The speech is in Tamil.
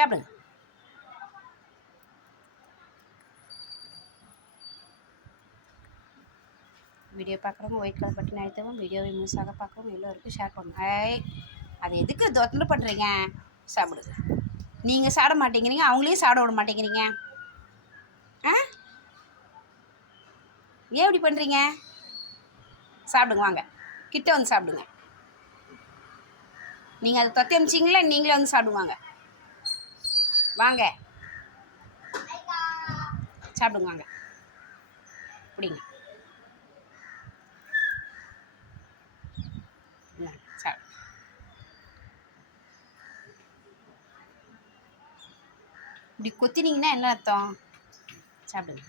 சாப்பிடுங்க வீடியோ பார்க்குறவங்க ஒயிட் கலர் பட்டன் அழுத்தவும் வீடியோவை முழுசாக பார்க்கவும் எல்லோருக்கும் ஷேர் பண்ணுங்க அது எதுக்கு தொந்தரவு பண்ணுறீங்க சாப்பிடுங்க. நீங்கள் சாப்பிட மாட்டேங்கிறீங்க அவங்களையும் சாப்பிட விட மாட்டேங்கிறீங்க. ஆ? ஏன் இப்படி பண்ணுறீங்க சாப்பிடுங்க வாங்க. கிட்ட வந்து சாப்பிடுங்க. நீங்கள் அதை தொத்தி அமிச்சிங்களா? நீங்களே வந்து சாப்பிடுவாங்க வாங்க. சாப்பிடுங்க வாங்க. பிடிங்க இந்தாங்க, இப்படி கொத்தினீங்கன்னா என்ன அர்த்தம்? சாப்பிடுங்க.